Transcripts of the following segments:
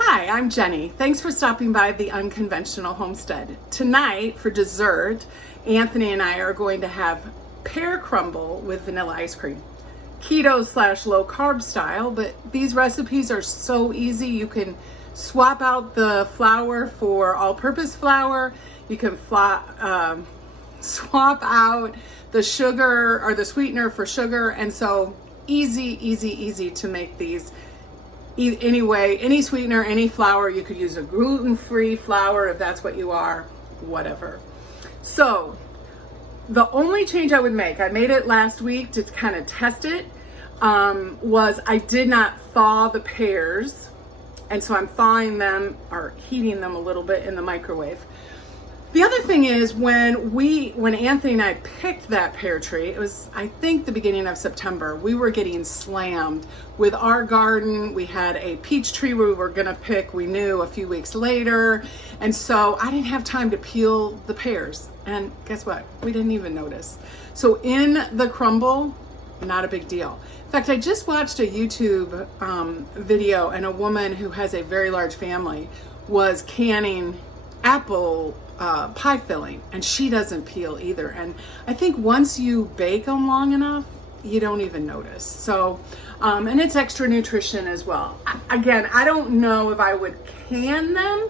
Hi, I'm Jenny. Thanks for stopping by the Unconventional Homestead. Tonight, for dessert, Anthony and I are going to have pear crumble with vanilla ice cream. Keto/low carb style, but these recipes are so easy. You can swap out the flour for all-purpose flour. You can swap out the sugar or the sweetener for sugar, and so easy to make these. Anyway, any sweetener, any flour. You could use a gluten-free flour if that's what you are, whatever. So the only change I would make, I made it last week to kind of test it, was I did not thaw the pears, and so I'm thawing them or heating them a little bit in the microwave. The other thing is when Anthony and I picked that pear tree, it was, I think, the beginning of September, we were getting slammed with our garden. We had a peach tree we were gonna pick, we knew, a few weeks later. And so I didn't have time to peel the pears. And guess what? We didn't even notice. So in the crumble, not a big deal. In fact, I just watched a YouTube video, and a woman who has a very large family was canning apple pie filling, and she doesn't peel either. And I think once you bake them long enough, you don't even notice. So, and it's extra nutrition as well. Again, I don't know if I would can them,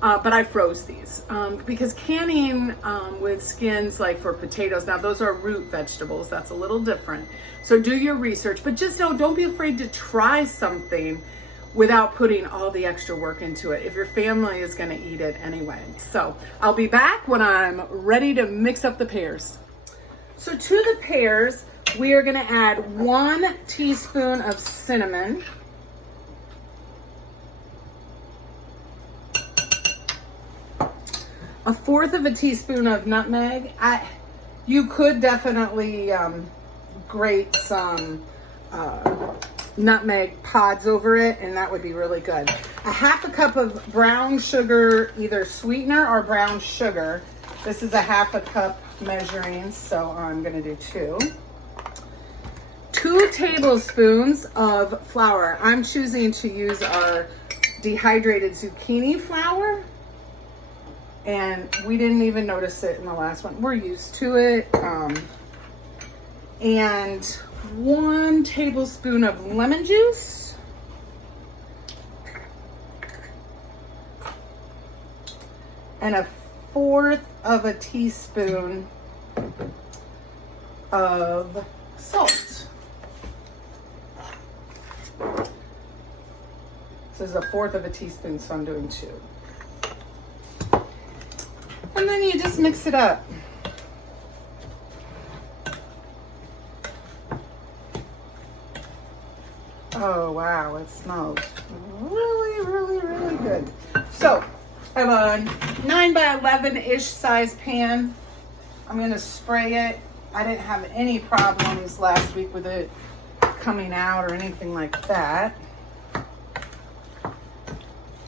but I froze these because canning with skins, like for potatoes, now those are root vegetables, that's a little different. So do your research, but just don't be afraid to try something without putting all the extra work into it if your family is going to eat it anyway. So I'll be back when I'm ready to mix up the pears. So to the pears, we are going to add 1 teaspoon of cinnamon, a 1/4 of a teaspoon of nutmeg. You could definitely grate some nutmeg pods over it, and that would be really good. A 1/2 cup of brown sugar, either sweetener or brown sugar. This is a 1/2 cup measuring, so I'm gonna do 2. 2 tablespoons of flour. I'm choosing to use our dehydrated zucchini flour, and we didn't even notice it in the last one. We're used to it. And 1 tablespoon of lemon juice, and a 1/4 of a teaspoon of salt. This is a 1/4 of a teaspoon, so I'm doing 2. And then you just mix it up. Oh wow, it smells really good. So I have a 9 by 11-ish size pan. I'm gonna spray it. I didn't have any problems last week with it coming out or anything like that.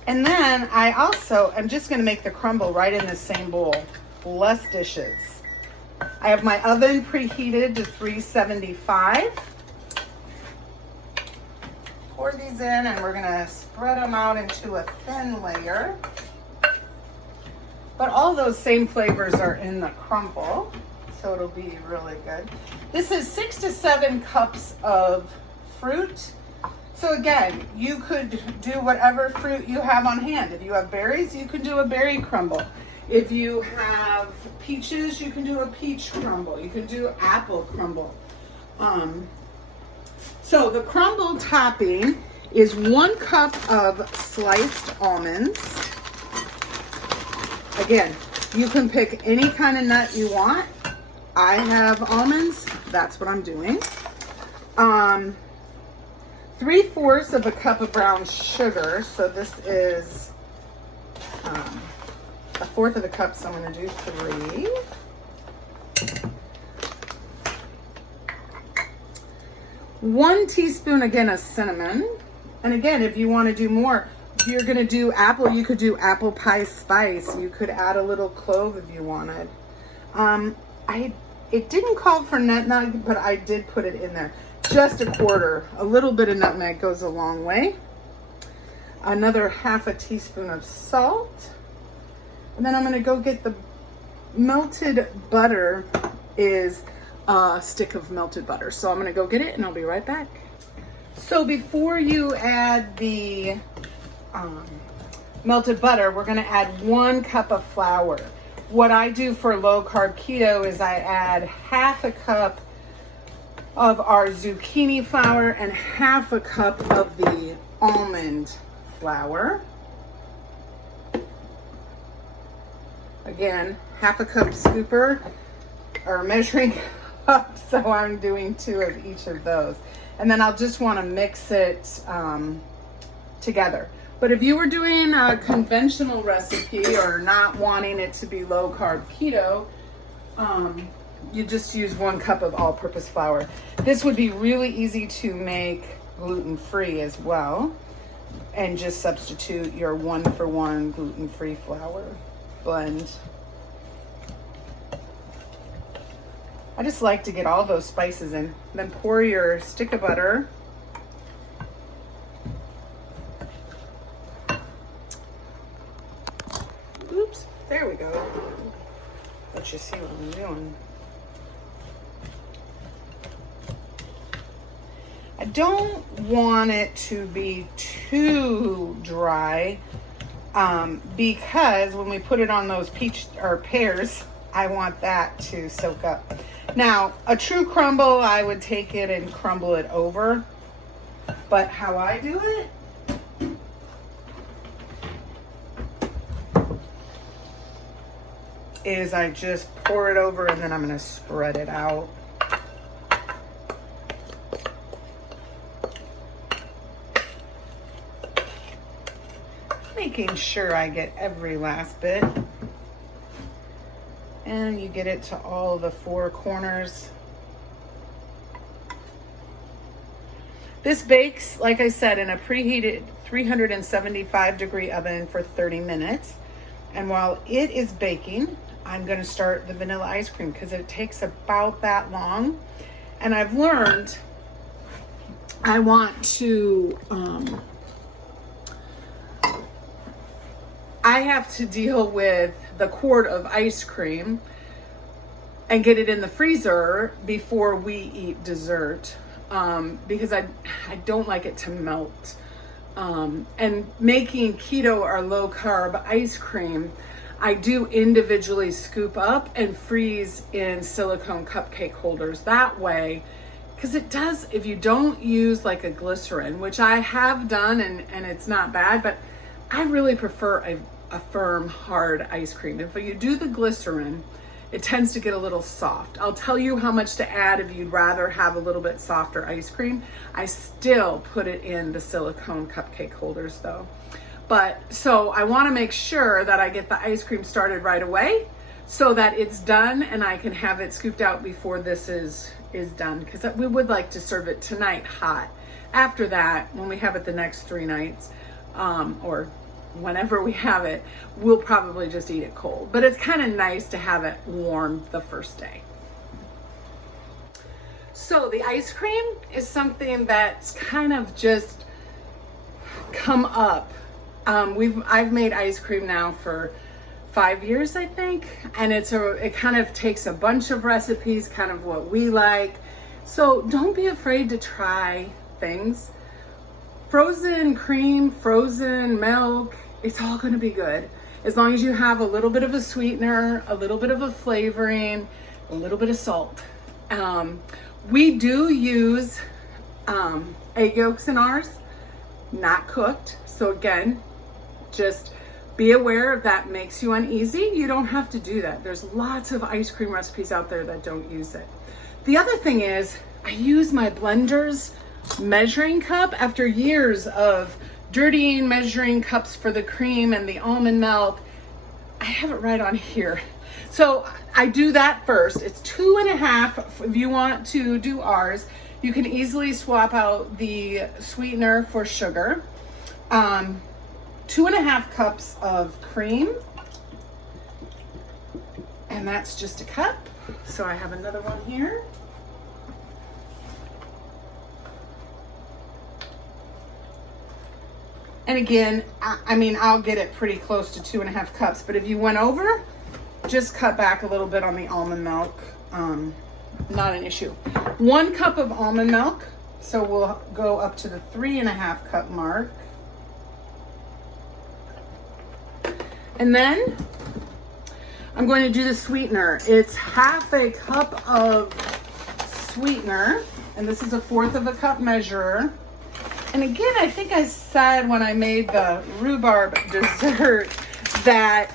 And then I also am just gonna make the crumble right in the same bowl, less dishes. I have my oven preheated to 375. Pour these in, and we're gonna spread them out into a thin layer. But all those same flavors are in the crumble, so it'll be really good. This is 6 to 7 cups of fruit. So again, you could do whatever fruit you have on hand. If you have berries, you can do a berry crumble. If you have peaches, you can do a peach crumble. You can do apple crumble. So the crumble topping is 1 cup of sliced almonds. Again, you can pick any kind of nut you want. I have almonds, that's what I'm doing. 3/4 of a cup of brown sugar. So this is a 1/4 of a cup, so I'm gonna do 3. 1 teaspoon, again, of cinnamon. And again, if you want to do more, if you're going to do apple, you could do apple pie spice. You could add a little clove if you wanted. It didn't call for nutmeg, but I did put it in there. Just a 1/4. A little bit of nutmeg goes a long way. another half a teaspoon of salt. And then I'm gonna go get the melted butter, is a stick of melted butter. So I'm gonna go get it and I'll be right back. So before you add the melted butter, we're gonna add 1 cup of flour. What I do for low carb keto is I add half a cup of our zucchini flour and half a cup of the almond flour. Again, half a cup scooper or measuring cup, so I'm doing 2 of each of those. And then I'll just want to mix it together. But if you were doing a conventional recipe or not wanting it to be low carb keto, you just use 1 cup of all-purpose flour. This would be really easy to make gluten-free as well, and just substitute your 1-for-1 gluten-free flour blend. I just like to get all those spices in. Then pour your stick of butter. Oops, there we go. Let you see what I'm doing. I don't want it to be too dry because when we put it on those peach or pears, I want that to soak up. Now, a true crumble, I would take it and crumble it over. But how I do it is I just pour it over and then I'm going to spread it out. Making sure I get every last bit. And you get it to all the 4 corners. This bakes, like I said, in a preheated 375-degree oven for 30 minutes. And while it is baking, I'm going to start the vanilla ice cream because it takes about that long. And I've learned I want to, I have to deal with the quart of ice cream and get it in the freezer before we eat dessert, because I don't like it to melt. And making keto or low carb ice cream, I do individually scoop up and freeze in silicone cupcake holders that way, because it does, if you don't use like a glycerin, which I have done and it's not bad, but I really prefer a firm, hard ice cream. If you do the glycerin, it tends to get a little soft. I'll tell you how much to add if you'd rather have a little bit softer ice cream. I still put it in the silicone cupcake holders though. But so I want to make sure that I get the ice cream started right away so that it's done and I can have it scooped out before this is done, because we would like to serve it tonight hot. After that, when we have it the next 3 nights, or whenever we have it, we'll probably just eat it cold. But it's kind of nice to have it warm the first day. So the ice cream is something that's kind of just come up. I've made ice cream now for 5 years, I think, and it kind of takes a bunch of recipes, kind of what we like. So don't be afraid to try things. Frozen cream, frozen milk, it's all going to be good. As long as you have a little bit of a sweetener, a little bit of a flavoring, a little bit of salt. We do use egg yolks in ours, not cooked. So again, just be aware if that makes you uneasy. You don't have to do that. There's lots of ice cream recipes out there that don't use it. The other thing is I use my blender's measuring cup after years of dirtying measuring cups for the cream and the almond milk. I have it right on here. So I do that first. It's 2.5 if you want to do ours. You can easily swap out the sweetener for sugar. 2.5 cups of cream, and that's just a cup. So I have another one here. And again, I mean, I'll get it pretty close to 2.5 cups, but if you went over, just cut back a little bit on the almond milk. Not an issue. 1 cup of almond milk. So we'll go up to the 3.5 cup mark. And then I'm going to do the sweetener. It's 1/2 cup of sweetener, and this is a 1/4 cup measure. And again, I think I said when I made the rhubarb dessert that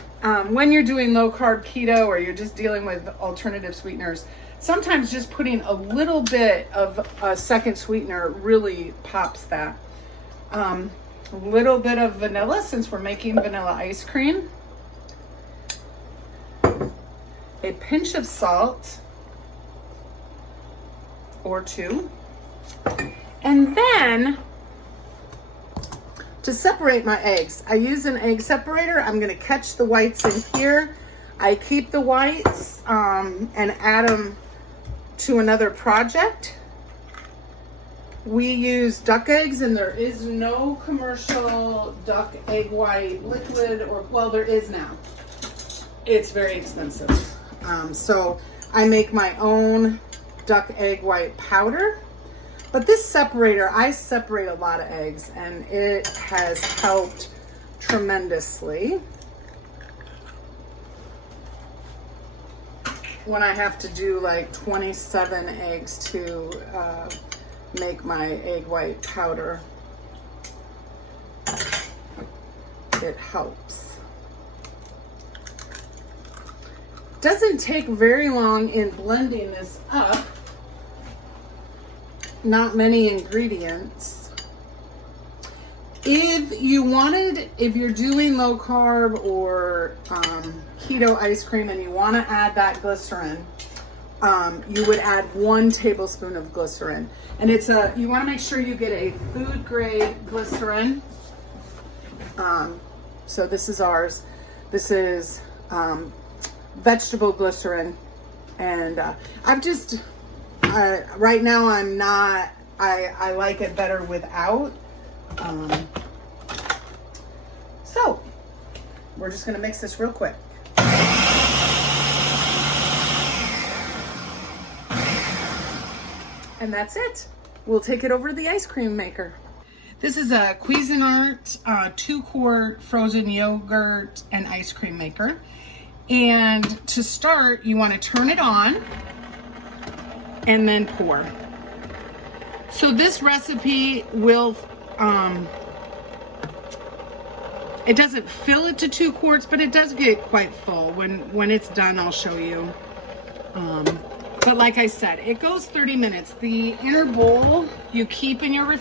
when you're doing low carb keto or you're just dealing with alternative sweeteners, sometimes just putting a little bit of a second sweetener really pops that. A little bit of vanilla, since we're making vanilla ice cream. A pinch of salt or 2. And then to separate my eggs, I use an egg separator. I'm going to catch the whites in here. I keep the whites and add them to another project. We use duck eggs, and there is no commercial duck egg white liquid, or, well, there is now. It's very expensive. So I make my own duck egg white powder. But this separator, I separate a lot of eggs, and it has helped tremendously when I have to do like 27 eggs to make my egg white powder. It helps. Doesn't take very long in blending this up. Not many ingredients. If you're doing low carb or keto ice cream and you want to add that glycerin, you would add 1 tablespoon of glycerin. And you want to make sure you get a food grade glycerin. So this is ours. This is vegetable glycerin. And right now I like it better without. So we're just going to mix this real quick. And that's it. We'll take it over to the ice cream maker. This is a Cuisinart 2-quart frozen yogurt and ice cream maker. And to start, you want to turn it on and then pour. So this recipe will, it doesn't fill it to 2 quarts, but it does get quite full. When it's done, I'll show you. But like I said, it goes 30 minutes. The inner bowl you keep in your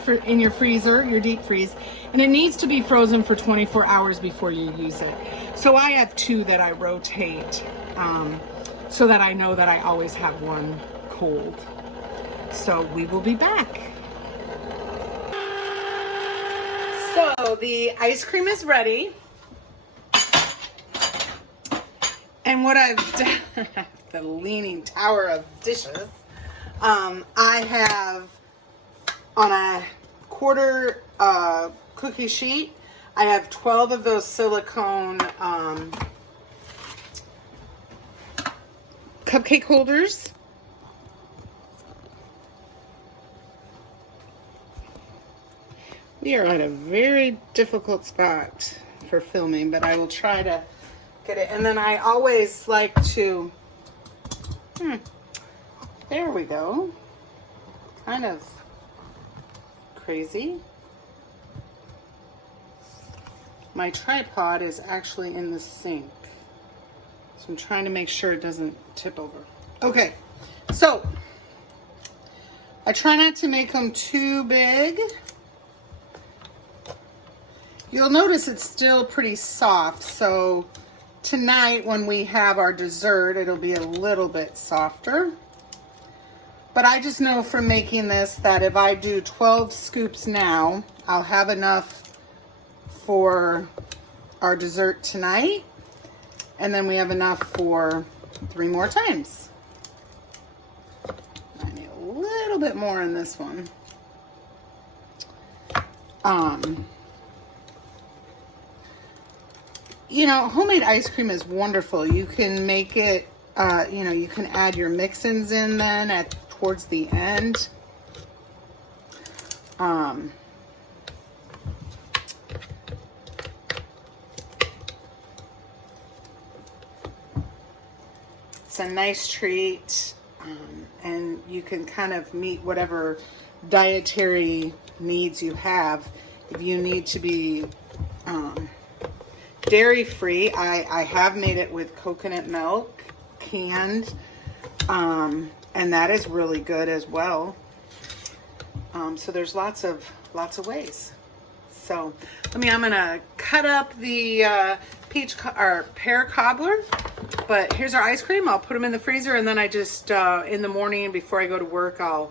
freezer, your deep freeze, and it needs to be frozen for 24 hours before you use it. So I have 2 that I rotate, so that I know that I always have one cold. So we will be back. So the ice cream is ready. And what I've done, the leaning tower of dishes, I have on a 1/4 cookie sheet, I have 12 of those silicone cupcake holders. We are at a very difficult spot for filming, but I will try to get it. And then I always like to, there we go. Kind of crazy. My tripod is actually in the sink. So I'm trying to make sure it doesn't tip over. Okay, so I try not to make them too big. You'll notice it's still pretty soft, so tonight when we have our dessert, it'll be a little bit softer. But I just know from making this that if I do 12 scoops now, I'll have enough for our dessert tonight, and then we have enough for 3 more times. I need a little bit more in this one. you know, homemade ice cream is wonderful. You can make it, you know, you can add your mix-ins in then towards the end. It's a nice treat, and you can kind of meet whatever dietary needs you have. If you need to be dairy free, I have made it with coconut milk, canned, and that is really good as well. So there's lots of ways. So I'm gonna cut up the pear cobbler. But here's our ice cream. I'll put them in the freezer, and then I just in the morning before I go to work, I'll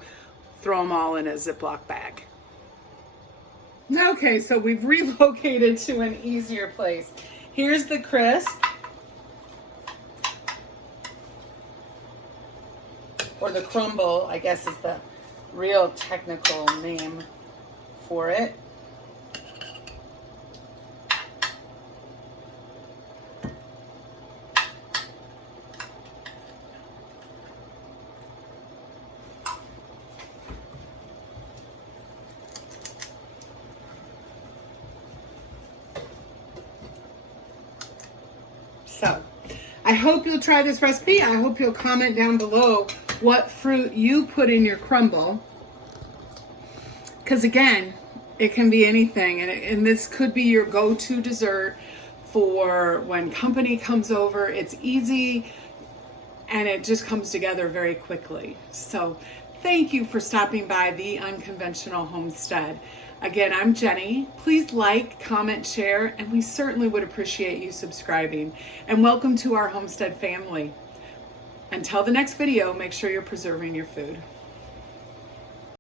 throw them all in a Ziploc bag. Okay, so we've relocated to an easier place. Here's the crisp, or the crumble, I guess is the real technical name for it. So, I hope you'll try this recipe. I hope you'll comment down below what fruit you put in your crumble. Because again, it can be anything. And this could be your go-to dessert for when company comes over. It's easy and it just comes together very quickly. So, thank you for stopping by The Unconventional Homestead. Again, I'm Jenny. Please like, comment, share, and we certainly would appreciate you subscribing. And welcome to our homestead family. Until the next video, make sure you're preserving your food.